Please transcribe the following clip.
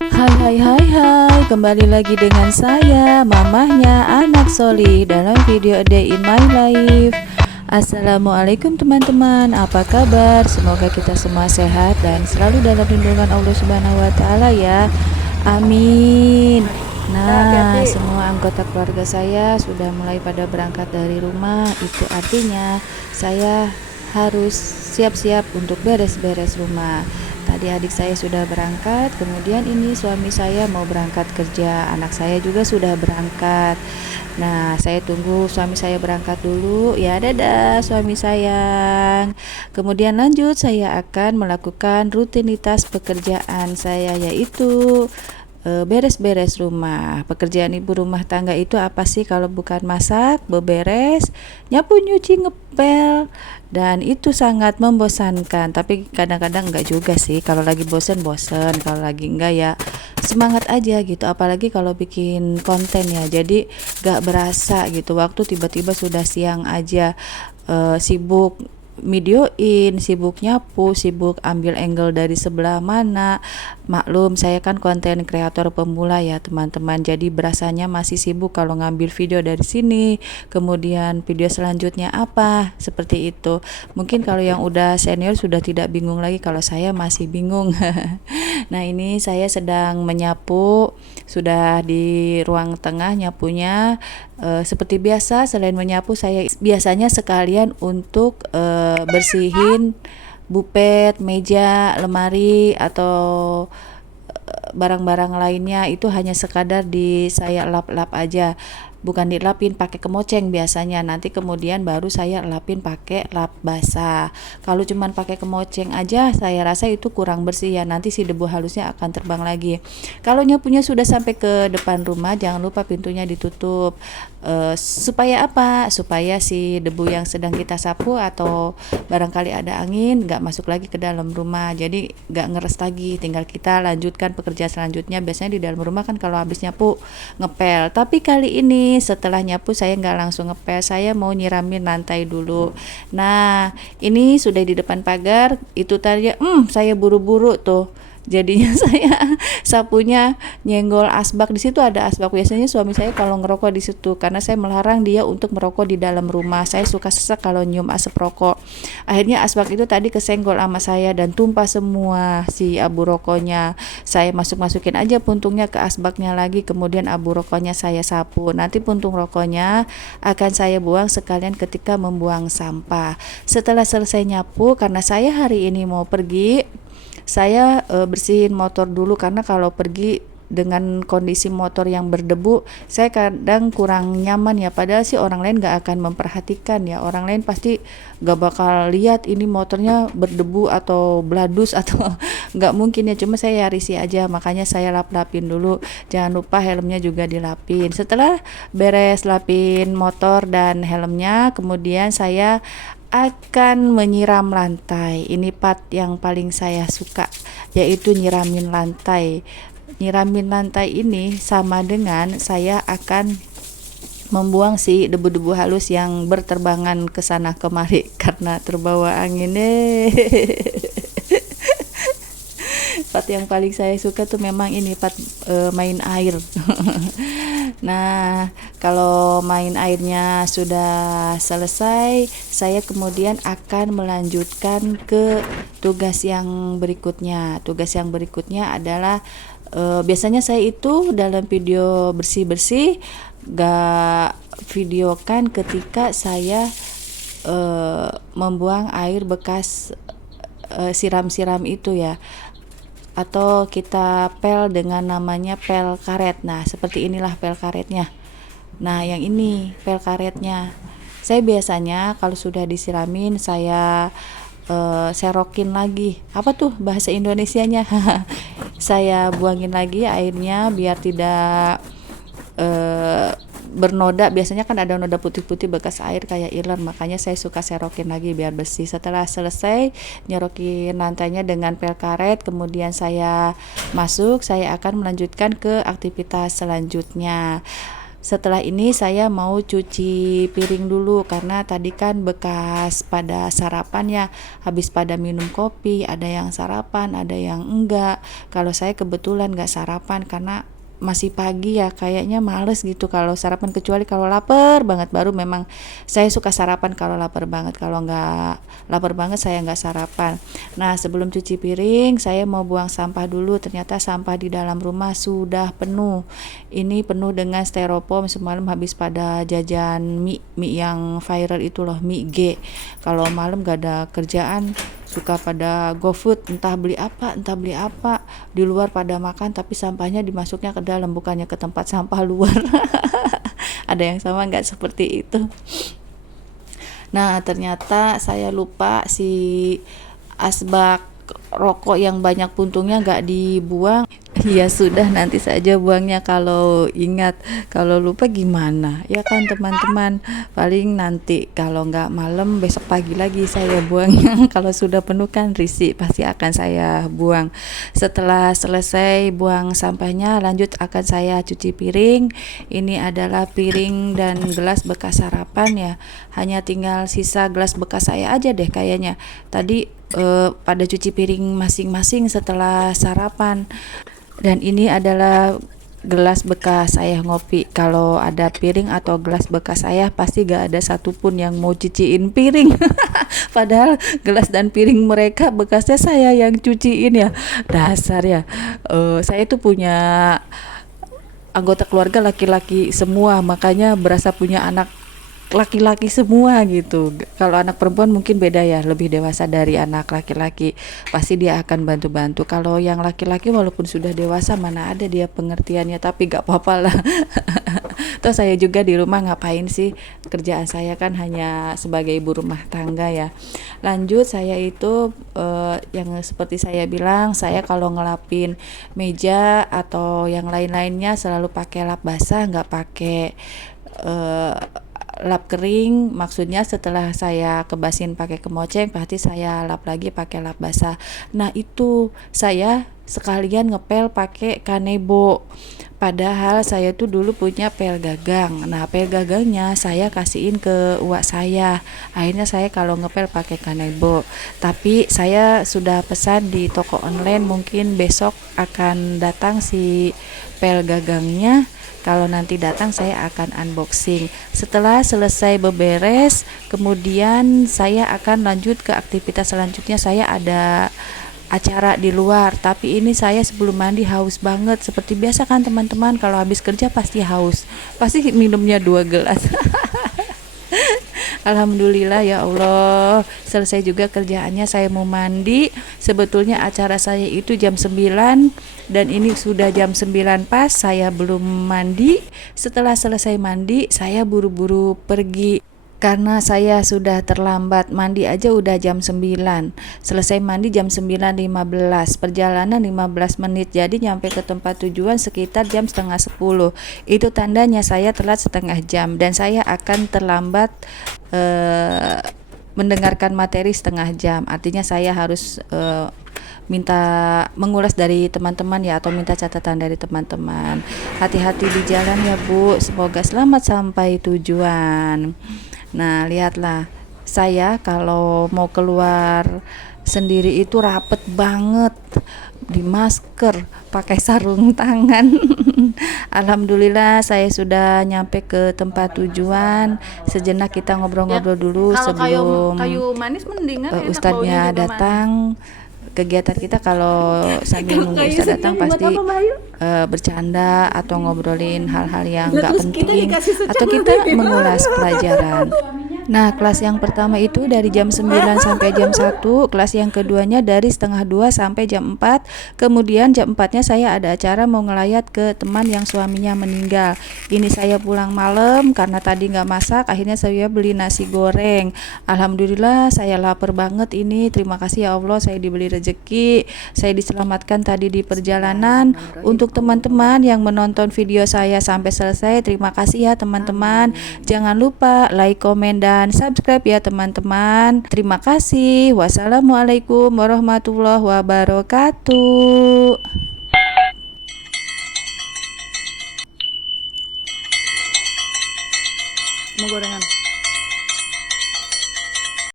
Hai, kembali lagi dengan saya, mamahnya anak Soli dalam video A Day in My Life. Assalamualaikum teman-teman, apa kabar? Semoga kita semua sehat dan selalu dalam lindungan Allah Subhanahu wa Ta'ala ya. Amin. Nah, semua anggota keluarga saya sudah mulai pada berangkat dari rumah. Itu artinya saya harus siap-siap untuk beres-beres rumah. Tadi adik saya sudah berangkat, kemudian ini suami saya mau berangkat kerja, anak saya juga sudah berangkat. Nah, saya tunggu suami saya berangkat dulu. Ya, dadah suami sayang. Kemudian lanjut saya akan melakukan rutinitas pekerjaan saya, yaitu beres-beres rumah. Pekerjaan ibu rumah tangga itu apa sih kalau bukan masak, beberes, nyapu, nyuci, ngepel, dan itu sangat membosankan. Tapi kadang-kadang enggak juga sih. Kalau lagi bosen, kalau lagi enggak ya semangat aja gitu. Apalagi kalau bikin konten ya, jadi gak berasa gitu. Waktu tiba-tiba sudah siang aja. Sibuk videoin, sibuk nyapu, sibuk ambil angle dari sebelah mana. Maklum saya kan konten kreator pemula ya teman-teman, jadi berasanya masih sibuk kalau ngambil video dari sini, kemudian video selanjutnya apa, seperti itu. Mungkin kalau yang udah senior sudah tidak bingung lagi, kalau saya masih bingung. Nah, ini saya sedang menyapu, sudah di ruang tengah nyapunya. Seperti biasa, selain menyapu saya biasanya sekalian untuk bersihin bupet, meja, lemari, atau barang-barang lainnya. Itu hanya sekadar saya lap-lap aja, bukan dilapin pakai kemoceng biasanya, nanti kemudian baru saya lapin pakai lap basah. Kalau cuman pakai kemoceng aja saya rasa itu kurang bersih ya, nanti si debu halusnya akan terbang lagi. Kalau nyapunya sudah sampai ke depan rumah, jangan lupa pintunya ditutup. Supaya apa? Supaya si debu yang sedang kita sapu atau barangkali ada angin nggak masuk lagi ke dalam rumah, jadi nggak ngeres lagi. Tinggal kita lanjutkan pekerjaan selanjutnya. Biasanya di dalam rumah kan kalau habis nyapu ngepel, tapi kali ini setelah nyapu saya nggak langsung ngepel, saya mau nyiramin lantai dulu. Nah, ini sudah di depan pagar, itu tadi saya buru-buru tuh, jadinya saya sapunya nyenggol asbak. Di situ ada asbak, biasanya suami saya kalau ngerokok di situ, karena saya melarang dia untuk merokok di dalam rumah. Saya suka sesek kalau nyium asap rokok. Akhirnya asbak itu tadi kesenggol sama saya dan tumpah semua si abu rokoknya. Saya masukin aja puntungnya ke asbaknya lagi, kemudian abu rokoknya saya sapu. Nanti puntung rokoknya akan saya buang sekalian ketika membuang sampah. Setelah selesai nyapu, karena saya hari ini mau pergi, saya bersihin motor dulu, karena kalau pergi dengan kondisi motor yang berdebu, saya kadang kurang nyaman ya. Padahal sih orang lain gak akan memperhatikan ya, orang lain pasti gak bakal lihat ini motornya berdebu atau bladus atau gak mungkin ya, cuma saya risih aja, makanya saya lap-lapin dulu. Jangan lupa helmnya juga dilapin. Setelah beres lapin motor dan helmnya, kemudian saya akan menyiram lantai. Ini part yang paling saya suka, yaitu nyiramin lantai. Nyiramin lantai ini sama dengan saya akan membuang si debu-debu halus yang berterbangan ke sana kemari karena terbawa angin. Part yang paling saya suka tuh memang ini part main air. Nah, kalau main airnya sudah selesai, saya kemudian akan melanjutkan ke tugas yang berikutnya. Tugas yang berikutnya adalah biasanya saya itu dalam video bersih-bersih gak videokan ketika saya membuang air bekas siram-siram itu ya, atau kita pel dengan namanya pel karet. Nah, seperti inilah pel karetnya. Nah, yang ini pel karetnya. Saya biasanya kalau sudah disiramin, saya serokin lagi. Apa tuh bahasa Indonesianya? Saya buangin lagi airnya biar tidak bernoda. Biasanya kan ada noda putih-putih bekas air kayak iler, makanya saya suka serokin lagi biar bersih. Setelah selesai nyerokin lantainya dengan pel karet, kemudian saya akan melanjutkan ke aktivitas selanjutnya. Setelah ini saya mau cuci piring dulu karena tadi kan bekas pada sarapan ya, habis pada minum kopi, ada yang sarapan, ada yang enggak. Kalau saya kebetulan enggak sarapan karena masih pagi ya, kayaknya males gitu kalau sarapan, kecuali kalau lapar banget baru memang saya suka sarapan. Kalau lapar banget, kalau nggak lapar banget saya nggak sarapan. Nah, sebelum cuci piring saya mau buang sampah dulu. Ternyata sampah di dalam rumah sudah penuh. Ini penuh dengan styrofoam, semalam habis pada jajan mie yang viral itu loh, mie G. Kalau malam gak ada kerjaan suka pada GoFood, entah beli apa di luar pada makan, tapi sampahnya dimasuknya ke dalam, bukannya ke tempat sampah luar. Ada yang sama nggak seperti itu? Nah, ternyata saya lupa si asbak rokok yang banyak puntungnya nggak dibuang. Ya sudah, nanti saja buangnya kalau ingat. Kalau lupa gimana ya kan teman-teman, paling nanti kalau nggak malam besok pagi lagi saya buangnya. Kalau sudah penuh kan risih, pasti akan saya buang. Setelah selesai buang sampahnya, lanjut akan saya cuci piring. Ini adalah piring dan gelas bekas sarapan ya, hanya tinggal sisa gelas bekas saya aja deh kayaknya. Tadi pada cuci piring masing-masing setelah sarapan. Dan ini adalah gelas bekas saya ngopi. Kalau ada piring atau gelas bekas saya, pasti gak ada satupun yang mau cuciin piring. Padahal gelas dan piring mereka bekasnya saya yang cuciin ya. Dasar ya. Saya tuh punya anggota keluarga laki-laki semua, makanya berasa punya anak laki-laki semua gitu. Kalau anak perempuan mungkin beda ya, lebih dewasa dari anak laki-laki, pasti dia akan bantu-bantu. Kalau yang laki-laki walaupun sudah dewasa, mana ada dia pengertiannya, tapi gak apa-apa lah. Terus saya juga di rumah ngapain sih, kerjaan saya kan hanya sebagai ibu rumah tangga ya. Lanjut, saya itu yang seperti saya bilang, saya kalau ngelapin meja atau yang lain-lainnya selalu pakai lap basah, nggak pakai lap kering. Maksudnya setelah saya kebasin pakai kemoceng, pasti saya lap lagi pakai lap basah. Nah, itu saya sekalian ngepel pakai kanebo. Padahal saya tuh dulu punya pel gagang. Nah, pel gagangnya saya kasihin ke uak saya. Akhirnya saya kalau ngepel pakai kanebo. Tapi saya sudah pesan di toko online, mungkin besok akan datang si pel gagangnya. Kalau nanti datang saya akan unboxing. Setelah selesai beberes, kemudian saya akan lanjut ke aktivitas selanjutnya. Saya ada acara di luar, tapi ini saya sebelum mandi haus banget. Seperti biasa kan teman-teman, kalau habis kerja pasti haus, pasti minumnya 2 gelas. Alhamdulillah ya Allah, selesai juga kerjaannya. Saya mau mandi. Sebetulnya acara saya itu jam 9 dan ini sudah jam 9 pas, saya belum mandi. Setelah selesai mandi, saya buru-buru pergi karena saya sudah terlambat. Mandi aja udah jam 9, selesai mandi jam 9.15, perjalanan 15 menit, jadi nyampe ke tempat tujuan sekitar jam setengah 10. Itu tandanya saya telat setengah jam, dan saya akan terlambat mendengarkan materi setengah jam. Artinya saya harus minta mengulas dari teman-teman ya, atau minta catatan dari teman-teman. Hati-hati di jalan ya Bu, semoga selamat sampai tujuan. Nah, lihatlah, saya kalau mau keluar sendiri itu rapet banget, di masker, pakai sarung tangan. Alhamdulillah saya sudah nyampe ke tempat tujuan. Sejenak kita ngobrol-ngobrol dulu sebelum kayu manis mendingan ustadznya datang. Kegiatan kita kalau sambil nunggu ustadz datang pasti bercanda atau ngobrolin hal-hal yang gak penting, atau kita mengulas pelajaran. Nah, kelas yang pertama itu dari jam 9 sampai jam 1, kelas yang keduanya dari setengah 2 sampai jam 4. Kemudian jam 4-nya saya ada acara mau ngelayat ke teman yang suaminya meninggal. Ini saya pulang malam karena tadi nggak masak, akhirnya saya beli nasi goreng. Alhamdulillah saya lapar banget ini. Terima kasih ya Allah, saya diberi rezeki, saya diselamatkan tadi di perjalanan. Untuk teman-teman yang menonton video saya sampai selesai, terima kasih ya teman-teman. Jangan lupa like, komen, dan subscribe ya teman-teman. Terima kasih. Wassalamualaikum warahmatullahi wabarakatuh. sama gorengan.